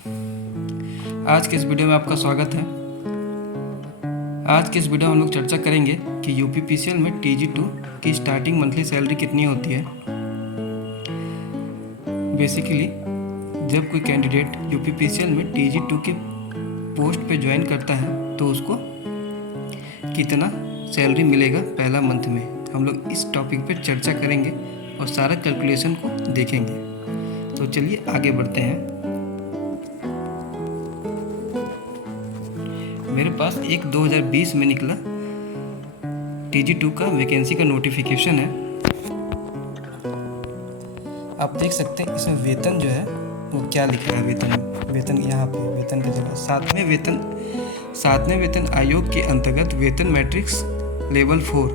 आज के इस वीडियो में आपका स्वागत है। आज के इस वीडियो में हम लोग चर्चा करेंगे कि यूपीपीसीएल में TG2 की स्टार्टिंग मंथली सैलरी कितनी होती है। बेसिकली जब कोई कैंडिडेट यूपीपीसीएल में TG2 के पोस्ट पे ज्वाइन करता है तो उसको कितना सैलरी मिलेगा पहला मंथ में, हम लोग इस टॉपिक पे चर्चा करेंगे और सारा कैलकुलेशन को देखेंगे। तो चलिए आगे बढ़ते हैं। मेरे पास एक 2020 में निकला TG2 का वैकेंसी का नोटिफिकेशन है। आप देख सकते हैं इसमें वेतन जो है वो क्या लिखा है। वेतन यहाँ पे वेतन की जगह सातवें वेतन आयोग के अंतर्गत वेतन मैट्रिक्स लेवल 4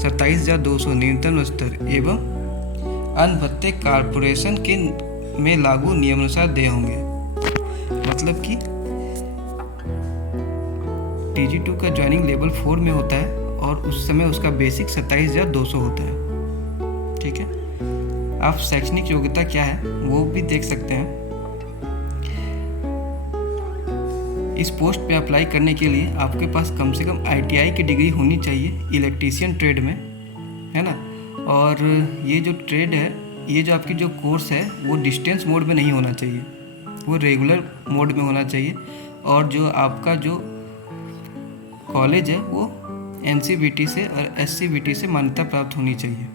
27,200 न्यूनतम स्तर एवं अन्य भत्ते कॉरपोरेशन के में लागू नियमानुसार देय होंगे। मतलब कि TG2 का ज्वाइनिंग लेवल 4 में होता है और उस समय उसका बेसिक 27,200 होता है। ठीक है, आप शैक्षणिक योग्यता क्या है वो भी देख सकते हैं। इस पोस्ट पे अप्लाई करने के लिए आपके पास कम से कम ITI की डिग्री होनी चाहिए इलेक्ट्रीशियन ट्रेड में, है ना। और ये जो ट्रेड है, ये जो आपकी जो कोर्स है वो डिस्टेंस मोड में नहीं होना चाहिए, वो रेगुलर मोड में होना चाहिए। और जो आपका जो कॉलेज है वो NCVT से और SCVT से मान्यता प्राप्त होनी चाहिए।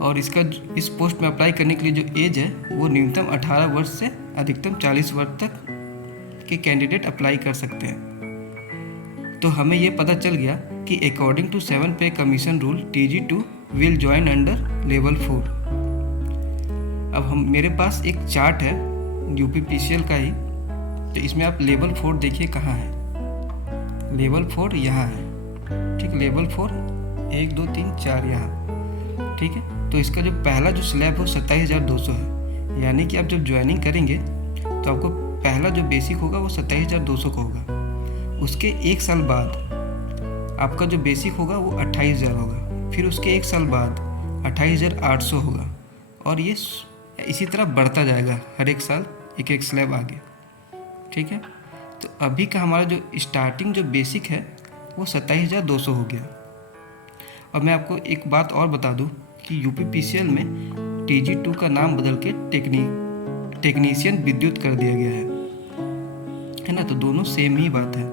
और इस पोस्ट में अप्लाई करने के लिए जो एज है वो न्यूनतम 18 वर्ष से अधिकतम 40 वर्ष तक के कैंडिडेट अप्लाई कर सकते हैं। तो हमें ये पता चल गया कि अकॉर्डिंग टू 7 पे commission rule TG2 will join under level 4। अब मेरे पास एक चार्ट है यूपीपीसीएल का ही, तो इसमें आप लेवल 4 देखिए कहाँ है। लेवल 4 यहाँ है, ठीक। लेवल 4 1 2 3 4 यहाँ, ठीक है। तो इसका जो पहला जो स्लैब है 27,200 है, यानी कि आप जब ज्वाइनिंग करेंगे तो आपको पहला जो बेसिक होगा वो 27,200 का होगा। उसके एक साल बाद आपका जो बेसिक होगा वो 28,000 होगा, फिर उसके एक साल बाद 28,800 होगा, और ये इसी तरह बढ़ता जाएगा हर एक साल एक एक स्लैब आगे, ठीक है। तो अभी का हमारा जो स्टार्टिंग जो बेसिक है वो 27,200 हो गया। और मैं आपको एक बात और बता दूं कि यूपीपीसीएल में TG2 का नाम बदल के टेक्नीशियन विद्युत कर दिया गया है ना। तो दोनों सेम ही बात है।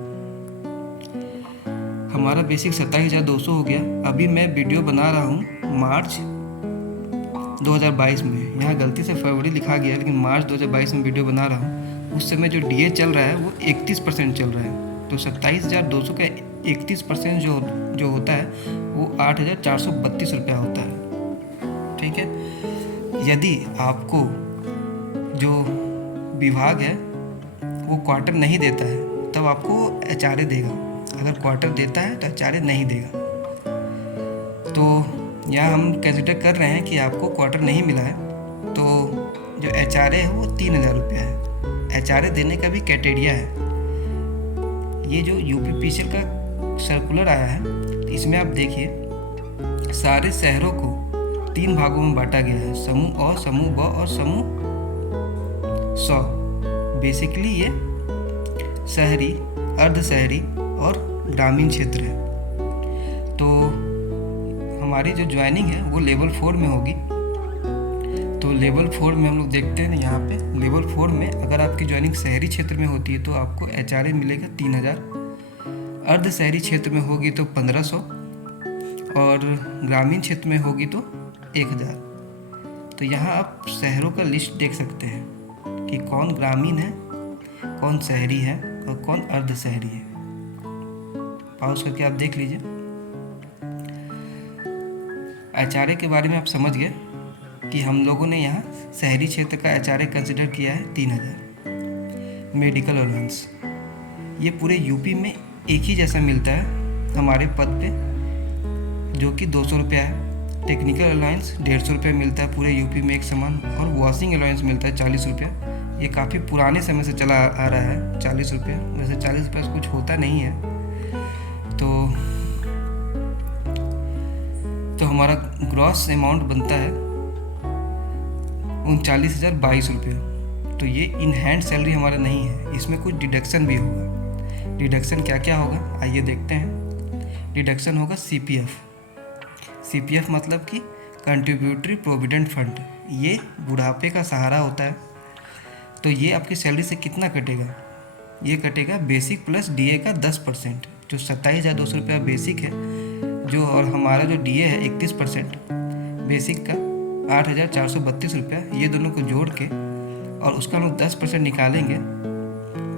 हमारा बेसिक 27,200 हो गया। अभी मैं वीडियो बना रहा हूँ मार्च 2022 में, यहाँ गलती से फरवरी लिखा गया लेकिन मार्च 2022 में वीडियो बना रहा हूँ। उस समय जो DA चल रहा है वो 31% चल रहा है। तो 27,200 का 31% जो होता है वो 8,432 रुपया होता है, ठीक है। यदि आपको जो विभाग है वो क्वार्टर नहीं देता है तब आपको HRA देगा, अगर क्वार्टर देता है तो HRA नहीं देगा। तो यहाँ हम कंसिडर कर रहे हैं कि आपको क्वार्टर नहीं मिला है, तो जो HRA है वो 3,000 रुपया है। HRA देने का भी क्राइटेरिया है। ये जो यूपीपीसीएल का सर्कुलर आया है इसमें आप देखिए सारे शहरों को 3 भागों में बांटा गया है, समूह अ, समूह ब और समूह स। बेसिकली ये शहरी, अर्ध शहरी और ग्रामीण क्षेत्र है। तो हमारी जो ज्वाइनिंग है वो लेवल 4 में होगी। तो लेवल 4 में हम लोग देखते हैं यहाँ पे लेवल 4 में अगर आपकी ज्वाइनिंग शहरी क्षेत्र में होती है तो आपको HRA मिलेगा 3,000, अर्ध शहरी क्षेत्र में होगी तो 1,500 और ग्रामीण क्षेत्र में होगी तो 1,000। तो यहाँ आप शहरों का लिस्ट देख सकते हैं कि कौन ग्रामीण है, कौन शहरी है और कौन अर्ध शहरी है। पॉज करके आप देख लीजिए। HRA के बारे में आप समझ गए कि हम लोगों ने यहाँ शहरी क्षेत्र का HRA कंसिडर किया है 3,000। मेडिकल अलाउंस ये पूरे यूपी में एक ही जैसा मिलता है हमारे पद पे, जो कि 200 रुपया है। टेक्निकल अलाउंस 150 रुपया मिलता है पूरे यूपी में एक समान, और वॉशिंग अलाउंस मिलता है 40 रुपया। ये काफ़ी पुराने समय से चला आ रहा है 40 रुपया। वैसे 40 रुपया से कुछ होता नहीं है। तो हमारा ग्रॉस अमाउंट बनता है 39,022 रुपया। तो ये इन हैंड सैलरी हमारा नहीं है, इसमें कुछ डिडक्शन भी होगा। डिडक्शन क्या क्या होगा आइए देखते हैं। डिडक्शन होगा सीपीएफ। सीपीएफ मतलब कि कंट्रीब्यूटरी प्रोविडेंट फंड, ये बुढ़ापे का सहारा होता है। तो ये आपकी सैलरी से कितना कटेगा, ये कटेगा बेसिक प्लस डीए का 10%। जो 27,200 रुपया बेसिक है, जो और हमारा जो डीए है 31% बेसिक का 8,432 रुपया, ये दोनों को जोड़ के और उसका हम लोग 10% निकालेंगे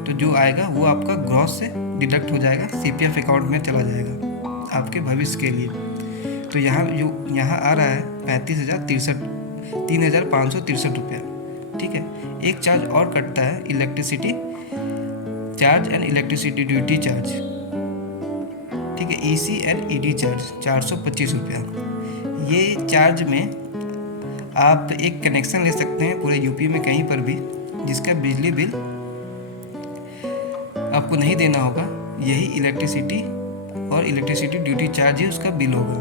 तो जो आएगा वो आपका ग्रॉस से डिडक्ट हो जाएगा, सीपीएफ अकाउंट में चला जाएगा आपके भविष्य के लिए। तो यहाँ आ रहा है 3,563 रुपया। ठीक है, एक चार्ज और कटता है, electricity charge and electricity duty charge. ठीक है, ईसी एंड ईडी चार्ज 425 रुपया। ये चार्ज में आप एक कनेक्शन ले सकते हैं पूरे यूपी में कहीं पर भी, जिसका बिजली बिल आपको नहीं देना होगा। यही इलेक्ट्रिसिटी और इलेक्ट्रिसिटी ड्यूटी चार्ज ही उसका बिल होगा।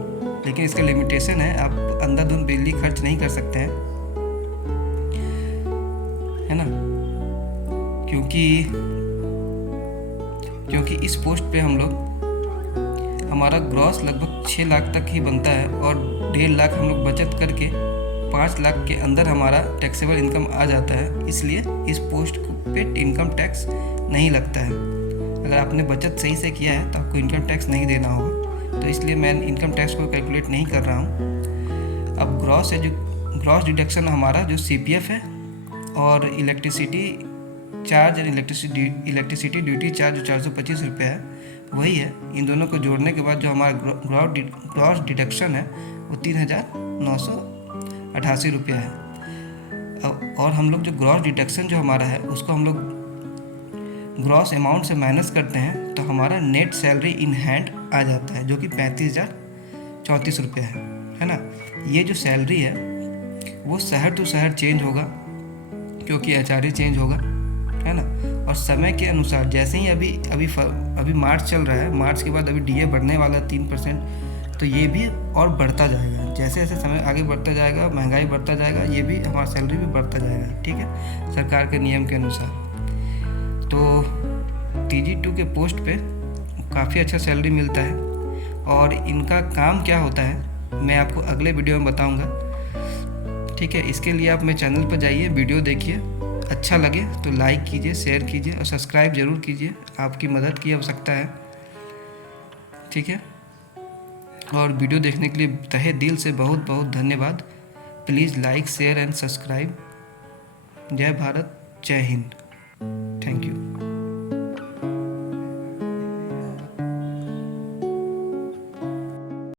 लेकिन इसका लिमिटेशन है, आप अंधाधुंध बिजली खर्च नहीं कर सकते हैं, है ना। क्योंकि इस पोस्ट पे हम लोग, हमारा ग्रॉस लगभग 6 लाख तक ही बनता है और 1.5 लाख हम लोग बचत करके 5 लाख के अंदर हमारा टैक्सेबल इनकम आ जाता है। इसलिए इस पोस्ट पे इनकम टैक्स नहीं लगता है। अगर आपने बचत सही से किया है तो आपको इनकम टैक्स नहीं देना होगा। तो इसलिए मैं इनकम टैक्स को कैलकुलेट नहीं कर रहा हूँ। अब ग्रॉस है, जो ग्रॉस डिडक्शन हमारा जो सीपीएफ है और इलेक्ट्रिसिटी चार्ज और इलेक्ट्रिसिटी ड्यूटी चार्ज जो 425 रुपये है वही है। इन दोनों को जोड़ने के बाद जो हमारा ग्रॉस डिडक्शन है वो 3,988 रुपया है। और हम लोग जो ग्रॉस डिडक्शन जो हमारा है उसको हम लोग ग्रॉस अमाउंट से माइनस करते हैं तो हमारा नेट सैलरी इन हैंड आ जाता है, जो कि 35,034 रुपया है ना। ये जो सैलरी है वो शहर टू शहर चेंज होगा, क्योंकि एचआरए चेंज होगा, है ना। और समय के अनुसार जैसे ही अभी मार्च चल रहा है, मार्च के बाद अभी डीए बढ़ने वाला है 3%, तो ये भी और बढ़ता जाएगा। जैसे जैसे समय आगे बढ़ता जाएगा, महंगाई बढ़ता जाएगा, ये भी हमारा सैलरी भी बढ़ता जाएगा। ठीक है, सरकार के नियम के अनुसार। तो TG2 के पोस्ट पे काफ़ी अच्छा सैलरी मिलता है और इनका काम क्या होता है मैं आपको अगले वीडियो में बताऊँगा। ठीक है, इसके लिए आप मेरे चैनल पर जाइए, वीडियो देखिए, अच्छा लगे तो लाइक कीजिए, शेयर कीजिए और सब्सक्राइब ज़रूर कीजिए, आपकी मदद की आवश्यकता है। ठीक है, और वीडियो देखने के लिए तहे दिल से बहुत बहुत धन्यवाद। Please like, share and subscribe. जय भारत, जय हिंद। Thank you.